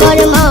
কর্ম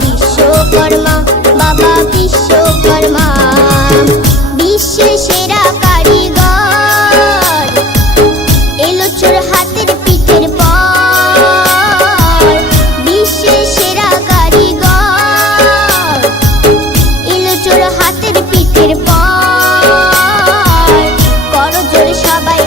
বিশ্বকর্মা, বাবা বিশ্বকর্মা। বিশ্বে সেরা কারিগর। এলো চোর হাতের পিঠের পর। বিশ্বে সেরা কারিগর। এলো চোর হাতের পিঠের পর। করজোর সবাই